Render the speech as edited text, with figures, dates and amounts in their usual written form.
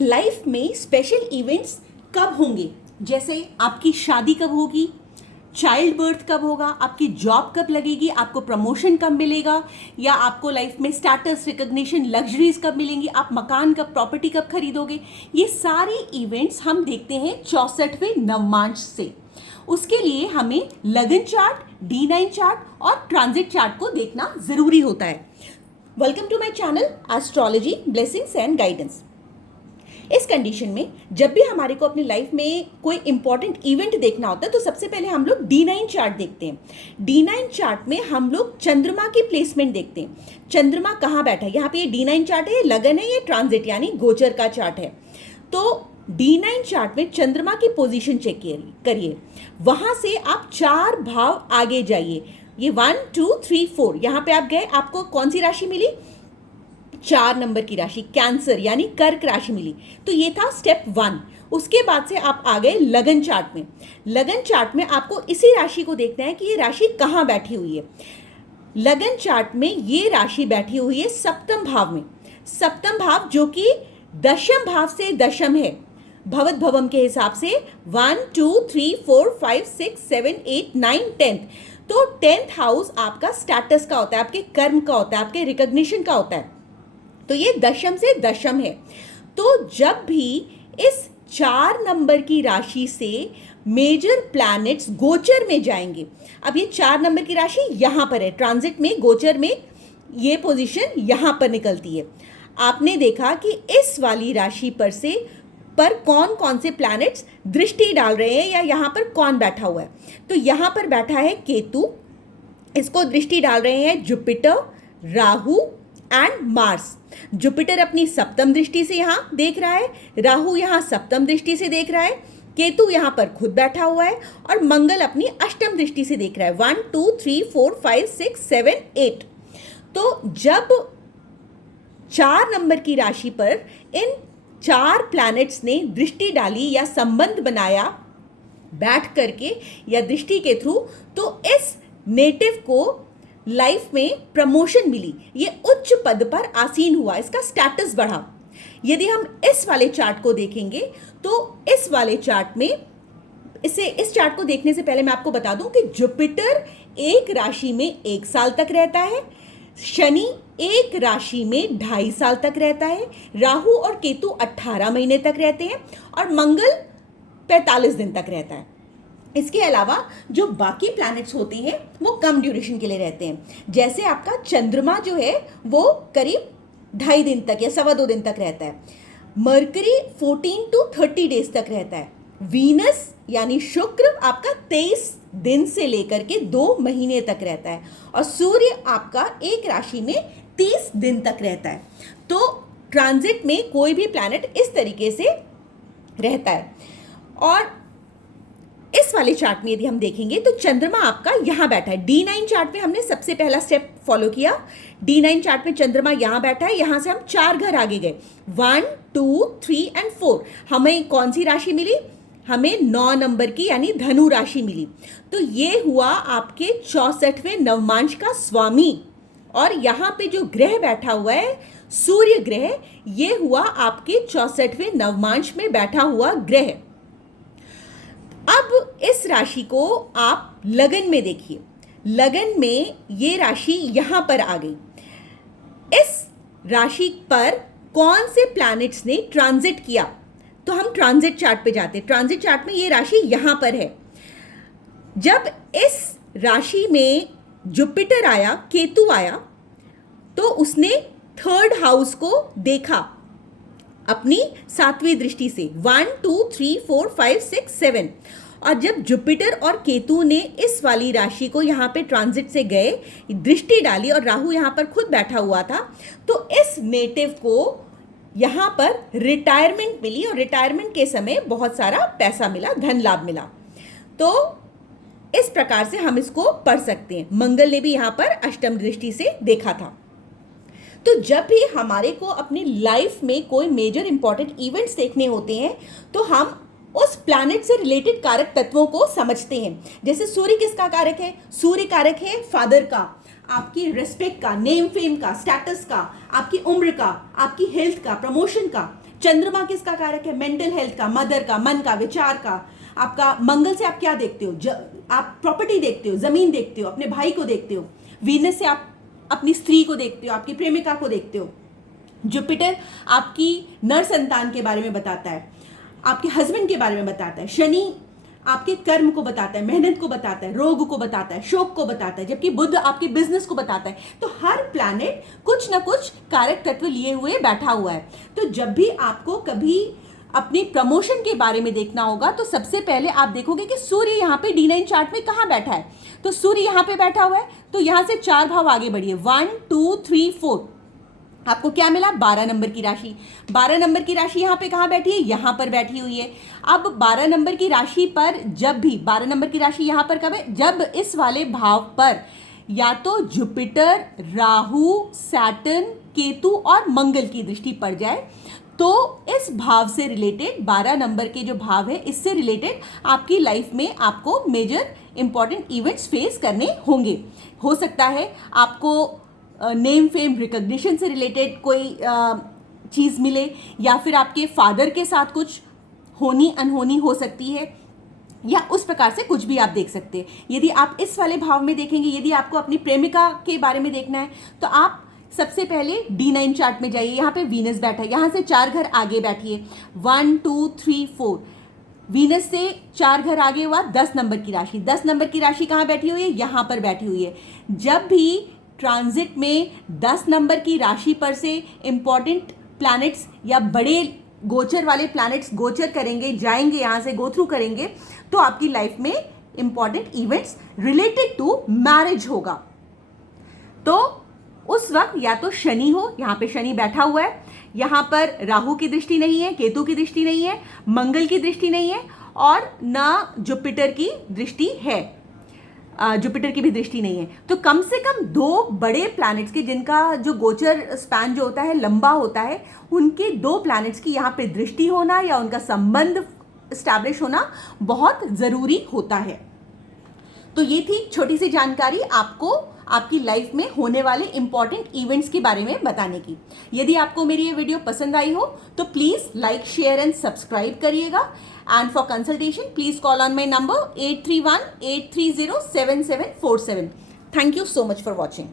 Life में special events कब होंगे, जैसे आपकी शादी कब होगी, चाइल्ड बर्थ कब होगा, आपकी जॉब कब लगेगी, आपको प्रमोशन कब मिलेगा, या आपको लाइफ में स्टेटस, रिकग्निशन, लग्जरीज कब मिलेंगी, आप मकान कब, प्रॉपर्टी कब खरीदोगे। ये सारे इवेंट्स हम देखते हैं 64वें नवमांश से। उसके लिए हमें लगन चार्ट, D9 चार्ट और ट्रांजिट चार्ट को देखना जरूरी होता है। Welcome to my channel astrology blessings and guidance. इस कंडीशन में जब भी हमारे को अपनी लाइफ में कोई इंपॉर्टेंट इवेंट देखना होता है तो सबसे पहले हम लोग D9 चार्ट देखते हैं। D9 चार्ट में हम लोग चंद्रमा की प्लेसमेंट देखते हैं। चंद्रमा कहाँ बैठा है, यहाँ पे ये D9 चार्ट है, ये लगन है, ये ट्रांजिट यानी गोचर का चार्ट है। तो D9 चार्ट में चंद्रमा की पोजीशन चेक करिए, वहां से आप 4 भाव आगे जाइए। ये 1 2 3 4 यहाँ पे आप गए, आपको कौन सी राशि मिली, 4 नंबर की राशि कैंसर यानी कर्क राशि मिली। तो ये था स्टेप 1। उसके बाद से आप आ गए लगन चार्ट में। लगन चार्ट में आपको इसी राशि को देखना है कि ये राशि कहाँ बैठी हुई है। लगन चार्ट में ये राशि बैठी हुई है सप्तम भाव में। सप्तम भाव जो कि दशम भाव से दशम है, भवत भवम के हिसाब से 1 2 3 4 5 6 7 8 9 10। तो 10th हाउस आपका स्टेटस का होता है, आपके कर्म का होता है, आपके रिकग्निशन का होता है। तो ये दशम से दशम है। तो जब भी इस 4 नंबर की राशि से मेजर प्लैनेट्स गोचर में जाएंगे, अब ये 4 नंबर की राशि यहाँ पर है, ट्रांजिट में, गोचर में ये पोजीशन यहाँ पर निकलती है। आपने देखा कि इस वाली राशि पर कौन कौन से प्लैनेट्स दृष्टि डाल रहे हैं या यहाँ पर कौन बैठा हुआ है। तो यहाँ पर बैठा है केतु, इसको दृष्टि डाल रहे हैं Jupiter, Rahu and Mars. Jupiter अपनी सप्तम दृष्टि से यहाँ देख रहा है, राहु यहाँ सप्तम दृष्टि से देख रहा है, केतु यहाँ पर खुद बैठा हुआ है और मंगल अपनी अष्टम दृष्टि से देख रहा है। 1 2 3 4 5 6 7 8। तो जब 4 नंबर की राशि पर इन 4 प्लैनेट्स ने दृष्टि डाली या संबंध बनाया बैठ करके या दृष्टि के थ्रू, तो इस नेटिव को लाइफ में प्रमोशन मिली, ये उच्च पद पर आसीन हुआ, इसका स्टेटस बढ़ा। यदि हम इस वाले चार्ट को देखेंगे तो इस वाले चार्ट में इस चार्ट को देखने से पहले मैं आपको बता दूं कि जुपिटर एक राशि में 1 साल तक रहता है, शनि एक राशि में 2.5 साल तक रहता है, राहु और केतु 18 महीने तक रहते हैं और मंगल 45 दिन तक रहता है। इसके अलावा जो बाकी प्लैनेट्स होते हैं वो कम ड्यूरेशन के लिए रहते हैं। जैसे आपका चंद्रमा जो है वो करीब 2.5 दिन तक या 2.25 दिन तक रहता है, मरकरी 14 to 30 डेज तक रहता है, वीनस यानी शुक्र आपका 23 दिन से लेकर के 2 महीने तक रहता है और सूर्य आपका एक राशि में 30 दिन तक रहता है। तो ट्रांजिट में कोई भी प्लैनेट इस तरीके से रहता है। और इस वाले चार्ट में यदि हम देखेंगे तो चंद्रमा आपका यहाँ बैठा है। D9 चार्ट में हमने सबसे पहला स्टेप फॉलो किया। D9 चार्ट में चंद्रमा यहाँ बैठा है, यहाँ से हम 4 घर आगे गए, 1 2 3 एंड 4। हमें कौन सी राशि मिली, हमें 9 नंबर की यानी धनु राशि मिली। तो ये हुआ आपके 64वें नवमांश का स्वामी। और यहाँ पे जो ग्रह बैठा हुआ है सूर्य ग्रह, ये हुआ आपके 64वें नवमांश में बैठा हुआ ग्रह। अब इस राशि को आप लगन में देखिए, लगन में ये राशि यहाँ पर आ गई। इस राशि पर कौन से प्लैनेट्स ने ट्रांजिट किया, तो हम ट्रांजिट चार्ट पे जाते हैं। ट्रांजिट चार्ट में ये राशि यहाँ पर है। जब इस राशि में जुपिटर आया, केतु आया, तो उसने 3rd हाउस को देखा अपनी 7वीं दृष्टि से, 1 2 3 4 5 6 7। और जब जुपिटर और केतु ने इस वाली राशि को यहाँ पे ट्रांजिट से गए, दृष्टि डाली और राहु यहाँ पर खुद बैठा हुआ था, तो इस नेटिव को यहाँ पर रिटायरमेंट मिली और रिटायरमेंट के समय बहुत सारा पैसा मिला, धन लाभ मिला। तो इस प्रकार से हम इसको पढ़ सकते हैं। मंगल ने भी यहाँ पर अष्टम दृष्टि से देखा था। तो जब भी हमारे को अपनी लाइफ में कोई मेजर इंपॉर्टेंट इवेंट्स देखने होते हैं तो हम उस प्लैनेट से रिलेटेड कारक तत्वों को समझते हैं। जैसे सूर्य किसका कारक है, सूर्य कारक है फादर का, आपकी रिस्पेक्ट का, नेम फेम का, स्टेटस का, आपकी उम्र का, आपकी हेल्थ का, प्रमोशन का। चंद्रमा किसका कारक है? मेंटल हेल्थ का, मदर का, मन का, विचार का। आपका मंगल से आप क्या देखते हो? आप प्रॉपर्टी देखते हो, जमीन देखते हो, अपने भाई को देखते हो। वीनस से आप अपनी स्त्री को देखते हो, आपकी प्रेमिका को देखते हो। जुपिटर आपकी नर संतान के बारे में बताता है, आपके हस्बैंड के बारे में बताता है। शनि आपके कर्म को बताता है, मेहनत को बताता है, रोग को बताता है, शोक को बताता है, जबकि बुध आपके बिजनेस को बताता है। तो हर प्लैनेट कुछ ना कुछ कारक तत्व लिए हुए बैठा हुआ है। तो जब भी आपको कभी अपनी प्रमोशन के बारे में देखना होगा तो सबसे पहले आप देखोगे कि सूर्य यहाँ पे D9 चार्ट में कहाँ बैठा है। तो सूर्य यहाँ पे बैठा हुआ है, तो यहाँ से 4 भाव आगे बढ़िए, 1 2 3 4। आपको क्या मिला? 12 नंबर की राशि। 12 नंबर की राशि यहाँ पे कहाँ बैठी है? यहाँ पर बैठी हुई है। अब 12 नंबर की राशि पर जब भी 12 नंबर की राशि यहाँ पर कब है? जब इस वाले भाव पर या तो जुपिटर, राहु, सैटर्न, केतु और मंगल की दृष्टि पड़ जाए तो इस भाव से रिलेटेड 12 नंबर के जो भाव है इससे रिलेटेड आपकी लाइफ में आपको मेजर इंपॉर्टेंट इवेंट्स फेस करने होंगे। हो सकता है आपको नेम फेम रिकॉग्निशन से रिलेटेड कोई चीज़ मिले, या फिर आपके फादर के साथ कुछ होनी अनहोनी हो सकती है, या उस प्रकार से कुछ भी आप देख सकते हैं। यदि आप इस वाले भाव में देखेंगे, यदि आपको अपनी प्रेमिका के बारे में देखना है तो आप सबसे पहले D9 चार्ट में जाइए। यहाँ पे वीनस बैठा है, यहाँ से 4 घर आगे बैठिए, 1 2 3 4। वीनस से 4 घर आगे हुआ 10 नंबर की राशि। 10 नंबर की राशि कहाँ बैठी हुई है? यहाँ पर बैठी हुई है। जब भी ट्रांजिट में 10 नंबर की राशि पर से इंपॉर्टेंट प्लैनेट्स या बड़े गोचर वाले प्लैनेट्स गोचर करेंगे, जाएंगे, यहाँ से गो थ्रू करेंगे, तो आपकी लाइफ में important events related to marriage होगा। तो उस वक्त या तो शनि हो, यहाँ पे शनि बैठा हुआ है, यहाँ पर राहु की दृष्टि नहीं है, केतु की दृष्टि नहीं है, मंगल की दृष्टि नहीं है, और ना जुपिटर की दृष्टि है, जुपिटर की भी दृष्टि नहीं है। तो कम से कम 2 बड़े प्लैनेट्स के जिनका जो गोचर स्पैन जो होता है लंबा होता है, उनके 2 प्लैनेट्स की यहाँ पे दृष्टि होना या उनका संबंध स्टैब्लिश होना बहुत ज़रूरी होता है। तो ये थी छोटी सी जानकारी आपको आपकी लाइफ में होने वाले इंपॉर्टेंट इवेंट्स के बारे में बताने की। यदि आपको मेरी ये वीडियो पसंद आई हो तो please like, share and subscribe करिएगा। And for consultation please call on my number 831-830-7747। Thank you so much for watching.